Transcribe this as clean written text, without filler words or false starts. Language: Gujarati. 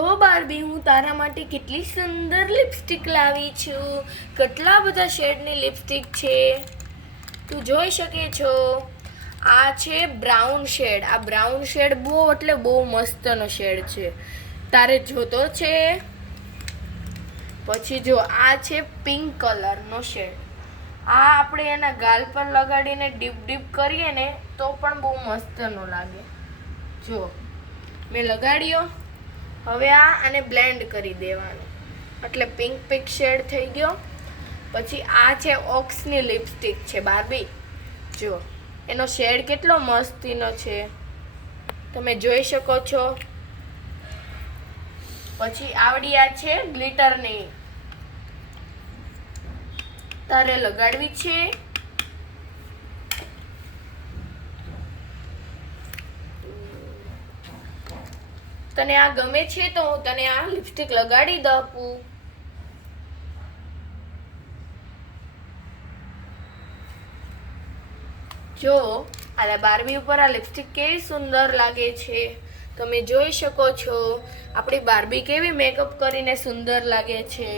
તો બાર્બી, હું તારા માટે કેટલી સુંદર લિપસ્ટિક લાવી છું. કેટલા બધા શેડની લિપસ્ટિક છે તું જોઈ શકે છો. આ છે બ્રાઉન શેડ. આ બ્રાઉન શેડ બહુ એટલે બહુ મસ્તનો શેડ છે. તારે જોતો છે? પછી જો આ છે પિંક કલરનો શેડ. આ આપણે એના ગાલ પર લગાડીને ડીપ ડીપ કરીએ ને તો પણ બહુ મસ્તનો લાગે. જો મેં લગાડ્યો. હવે આને બ્લેન્ડ કરી દેવાનું એટલે પિંક પિંક શેડ થઈ ગયો. પછી આ છે ઓક્સની લિપસ્ટિક છે બાર્બી. જો એનો શેડ કેટલો મસ્તીનો છે, તમે જોઈ શકો છો. પછી આવડી આ છે ગ્લિટરની. તારે લગાડવી છે. તને આ ગમે છે તો હું તને આ લિપસ્ટિક લગાડી દઉં. જો આ બાર્બી ઉપર આ લિપસ્ટિક કેવી સુંદર લાગે છે, તમે જોઈ શકો છો. આપણી બાર્બી કેવી મેકઅપ કરીને સુંદર લાગે છે.